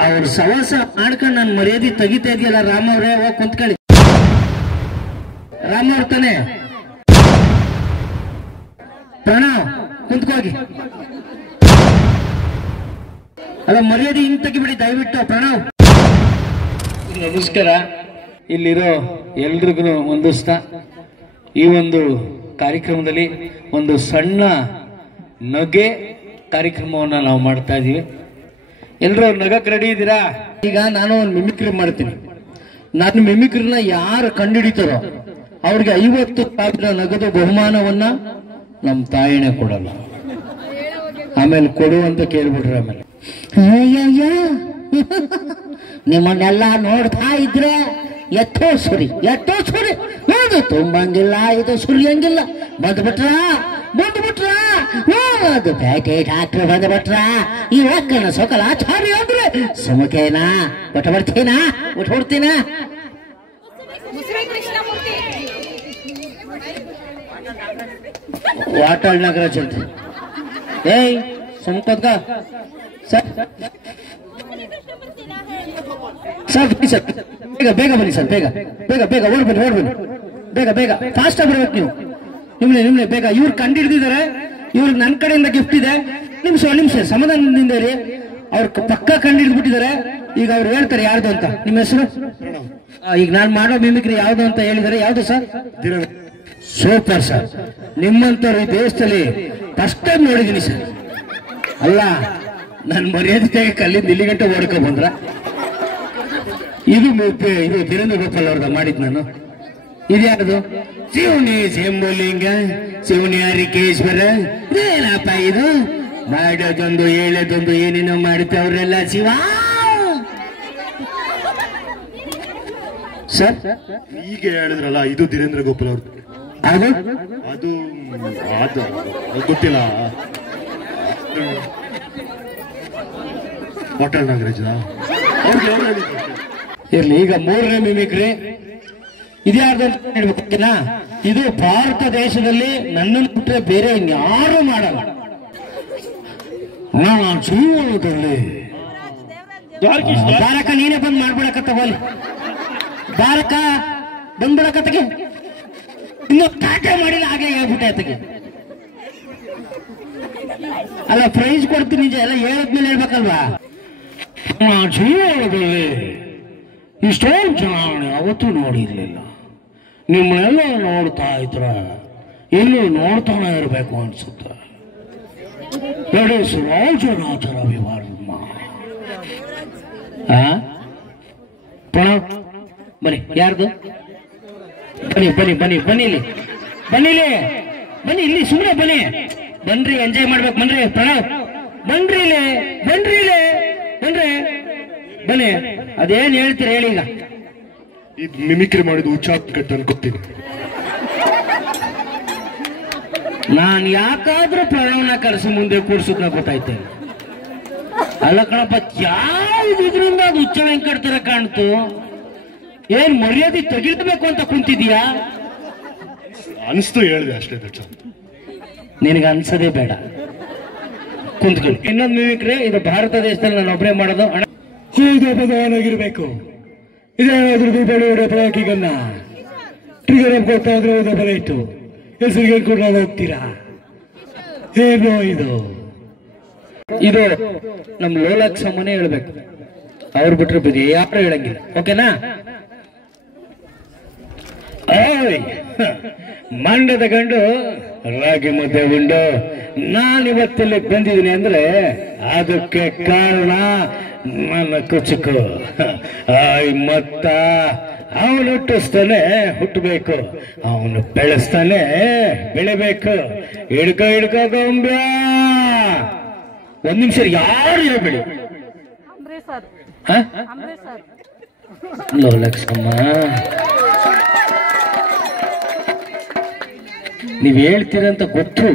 ಅವ್ರ ಸವಾಸ ಮಾಡ್ಕೊಂಡು ನಾನು ಮರ್ಯಾದೆ ತೆಗಿತಾ ಇದೆಯಲ್ಲ ರಾಮ ಅವ್ರೆ, ಹೋಗಿ ಕುಂತ್ಕೊಳ್ಳಿ. ರಾಮ ಅವ್ರ ತಾನೆ, ಪ್ರಣವ್ ಕುಂತ್ಕೋಗಿ. ಅಲ್ಲ ಮರ್ಯಾದೆ ಹಿಂಗ್ ತೆಗಿಬಿಡಿ ದಯವಿಟ್ಟು. ಪ್ರಣವ್ ನಮಸ್ಕಾರ. ಇಲ್ಲಿರೋ ಎಲ್ರಿಗೂ ವಂದಿಸ್ತಾ ಈ ಒಂದು ಕಾರ್ಯಕ್ರಮದಲ್ಲಿ ಒಂದು ಸಣ್ಣ ನಗೆ ಕಾರ್ಯಕ್ರಮವನ್ನ ನಾವು ಮಾಡ್ತಾ ಇದೀವಿ. ಎಲ್ರು ನಗಕ್ ರೆಡಿ ಇದ್ದೀರಾ? ಈಗ ನಾನು ಒಂದು ಮಿಮಿಕ್ರಿ ಮಾಡ್ತೀನಿ. ನಾನು ಮಿಮಿಕ್ರಿನ ಯಾರು ಕಂಡುಹಿಡಿತಾರೋ ಅವ್ರಿಗೆ 50,000 ನಗದು ಬಹುಮಾನವನ್ನ ನಮ್ಮ ತಾಯಿನೇ ಕೊಡಲ್ಲ. ಆಮೇಲೆ ಕೊಡು ಅಂತ ಕೇಳ್ಬಿಟ್ರೆ ಆಮೇಲೆ ಅಯ್ಯಯ್ಯ ನಿಮ್ಮನ್ನೆಲ್ಲ ನೋಡ್ತಾ ಇದ್ರೆ ಎತ್ತೋ ಸುರಿ ನೋಡು ತುಂಬಂಗಿಲ್ಲ, ಇದು ಸುರಿಯಂಗಿಲ್ಲ. ಬಂದ್ಬಿಟ್ರ ಅದು ಬೇಟೆ ಡಾಕ್ಟರ್ ಬಂದ್ಬಿಟ್ರ. ಈ ಒಕ್ಕನ ಸೊಕಲ ಆಚಾರ್ಯ ಅಂದ್ರೆ ಸುಮಕೇನಾ ಬಿಟ್ಬಿಡ್ತೀನಾ ವಾಟಾಳ್ ನಗರ ಚಲ್ತಿ. ಏಯ್ ಸುಮ್ಕದ್ಗ ಸರ್ ಬೇಗ ಬನ್ನಿ ಸರ್, ಬೇಗ ಓಡ್ಬನ್ನಿ ಬೇಗ ಫಾಸ್ಟ್ ಆಗಿ ಬರ್ಬೇಕು ನೀವು. ನಿಮ್ನೆ ಬೇಗ. ಇವ್ರು ಕಂಡು ಹಿಡಿದಿದ್ದಾರೆ, ಇವ್ರಿಗೆ ನನ್ನ ಕಡೆಯಿಂದ ಗಿಫ್ಟ್ ಇದೆ. ನಿಮಿಷ ಸಮಾಧಾನದಿಂದ ರೀ. ಅವ್ರ ಪಕ್ಕ ಕಂಡು ಹಿಡಿದ್ಬಿಟ್ಟಿದ್ದಾರೆ. ಈಗ ಅವ್ರು ಹೇಳ್ತಾರೆ ಯಾರ್ದು ಅಂತ. ನಿಮ್ಮ ಹೆಸರು? ಈಗ ನಾನು ಮಾಡೋ ಮಿಮಿಕ್ರಿ ಯಾವ್ದು ಅಂತ ಹೇಳಿದ್ದಾರೆ. ಯಾವ್ದು ಸರ್? Super sir. ನಿಮ್ಮಂತವ್ರು ಈ ದೇಶದಲ್ಲಿ ಫಸ್ಟ್ ಟೈಮ್ ನೋಡಿದೀನಿ ಸರ್. ಅಲ್ಲ ನಾನು ಮರ್ಯಾದೆ ಕಲ್ಲಿಂದ ಇಲ್ಲಿ ಗಂಟೆ ಓಡ್ಕೊ ಬಂದ್ರ. ಇದು ಧೀರೇಂದ್ರ ಗೋಪಾಲ್ ಅವ್ರದ ಮಾಡಿದ್ ನಾನು. ಇದ್ಯಾರದು? ಶಿವನಿ ಶಂಭುಲಿಂಗ ಶಿವನಿ ಹರಿಕೇಶ್ವರ. ಏನಪ್ಪ ಇದು? ಮಾಡೋದೊಂದು ಹೇಳೋದೊಂದು ಏನೇನೋ ಮಾಡುತ್ತವ್ರೆಲ್ಲ ಶಿವ ಸರ್. ಈಗ ಹೇಳಿದ್ರಲ್ಲ ಇದು ಧೀರೇಂದ್ರ ಗೋಪಾಲ್ ಅವ್ರದ್ದು. ಅದು ಗೊತ್ತಿಲ್ಲ. ವಾಟಾಳ್ ನಾಗರಾಜ್ ಇರ್ಲಿ. ಈಗ 3ನೇ ಮಿಮಿಕ್ರಿ ಇದ್ಯಾರ್ದು ಅಂತ ಹೇಳ್ಬೇಕಿಲ್ಲ. ಇದು ಭಾರತ ದೇಶದಲ್ಲಿ ನನ್ನನ್ನು ಬಿಟ್ಟರೆ ಬೇರೆ ಇನ್ಯಾರು ಮಾಡಲ್ಲ. ಜೀವನದಲ್ಲಿ ಬಾರಕ ನೀನೇ ಬಂದ್ ಮಾಡ್ಬಿಡಕತ್ತವಲ್ಲಿ. ಬಾರಕ ಬಂದ್ಬಿಡಕತ್ತಗೆ ಇನ್ನು ಕಾಟೆ ಮಾಡಿಲ್ಲ ಹಾಗೆ ಹೇಳ್ಬಿಟ್ಟೆ ಆತಗೆ. ಅಲ್ಲ ಪ್ರೈಸ್ ಕೊಡ್ತೀನಿ ನಿಜ, ಎಲ್ಲ ಹೇಳದ್ಮೇಲೆ ಹೇಳ್ಬೇಕಲ್ವಾ. ಜೀವನದಲ್ಲಿ ಇಷ್ಟೊಂದು ಚುನಾವಣೆ ಅವತ್ತು ನೋಡಿರ್ಲಿಲ್ಲ. ನಿಮ್ಮನ್ನೆಲ್ಲ ನೋಡ್ತಾ ಇದ್ರ ಇನ್ನು ನೋಡ್ತಾನೆ ಇರಬೇಕು ಅನ್ಸುತ್ತೆ. ರಾಜರಾಜರ ವಿವರ್ಮ. ಪ್ರಣವ್ ಬನ್ನಿ. ಯಾರ್ದು? ಬನ್ನಿ ಇಲ್ಲಿ ಸುಮ್ಮನೆ ಬನ್ರಿ ಎಂಜಾಯ್ ಮಾಡ್ಬೇಕು. ಬನ್ರಿ ಪ್ರಣವ್, ಬನ್ರಿ ಅದೇನ್ ಹೇಳ್ತೀರ ಹೇಳಿ. ಈಗ ಇದು ಮಿಮಿಕ್ರಿ ಮಾಡಿದ್ದು ಹುಚ್ಚಾಕಟ್ಟ ಅನ್ಕೋತೀನಿ. ನಾನು ಯಾಕಾದ್ರೂ ಪ್ರಣವ್ನ ಕರೆಸಿ ಮುಂದೆ ಕೂಡ್ಸುತ್ತ ಗೊತ್ತಾಯ್ತೆ. ಅಲ್ಲ ಕಣಪ್ಪ, ಯಾವ್ದ್ರಿಂದ ಅದು ಹುಚ್ಚ ವೆಂಕಟರ ಕಾಣ್ತು. ಏನ್ ಮರ್ಯಾದೆ ತೆಗಿಬೇಕು ಅಂತ ಕುಂತಿದ್ಯಾ? ಅನ್ಸ್ತು ಹೇಳಿದೆ ಅಷ್ಟೇ. ನಿನಗೆ ಅನ್ಸದೇ ಬೇಡ, ಕುಂತ್ಕೊಳ್ಳಿ. ಇನ್ನೊಂದು ಮಿಮಿಕ್ರಿ. ಇದು ಭಾರತ ದೇಶದಲ್ಲಿ ನಾನು ಒಬ್ಬರೇ ಮಾಡೋದು. ಬದಲಾಗಿರ್ಬೇಕು. ಇದೇನಾದ್ರೂ ದೀಪಾವಳಿ ಹೊಡೆಯಕೀಗನ್ನ ಟ್ರಿಗರ್ ಗೊತ್ತಾದ್ರೆ ಬಲ ಇಟ್ಟು ಹೆಸರಿಗೆ ಕೂಡ ಹೋಗ್ತೀರಾ? ಏನು ಇದು ನಮ್ ಲೋಲಾಕ್ ಸಾಮಾನ್ಯ ಹೇಳ್ಬೇಕು. ಅವ್ರು ಬಿಟ್ರೆ ಬಿಡಿ ಯಾರು ಹೇಳಂಗಿಲ್ಲ. ಓಕೆನಾ? ಮಂಡ್ಯದ ಗಂಡು ರಾಗಿ ಮುದ್ದೆ ಉಂಡು ನಾನಿವತ್ತಿಲ್ಲಿ ಬಂದಿದ್ದೀನಿ ಅಂದ್ರೆ ಅದಕ್ಕೆ ಕಾರಣ ನನ್ನ ಕುಚುಕು. ಮತ್ತ ಅವನು ಹುಟ್ಟಿಸ್ತಾನೆ ಹುಟ್ಟಬೇಕು, ಅವನು ಬೆಳೆಸ್ತಾನೆ ಬೆಳಿಬೇಕು. ಹಿಡ್ಕೋ ಗೊಂಬ್ಯಾ. ಒಂದ್ ನಿಮಿಷ ಯಾರು ಹೇಳ್ಬೇಡಿ. ಲೋಲಕ್ಷ್ಮ, ನೀವ್ ಹೇಳ್ತೀರಂತ ಗೊತ್ತು.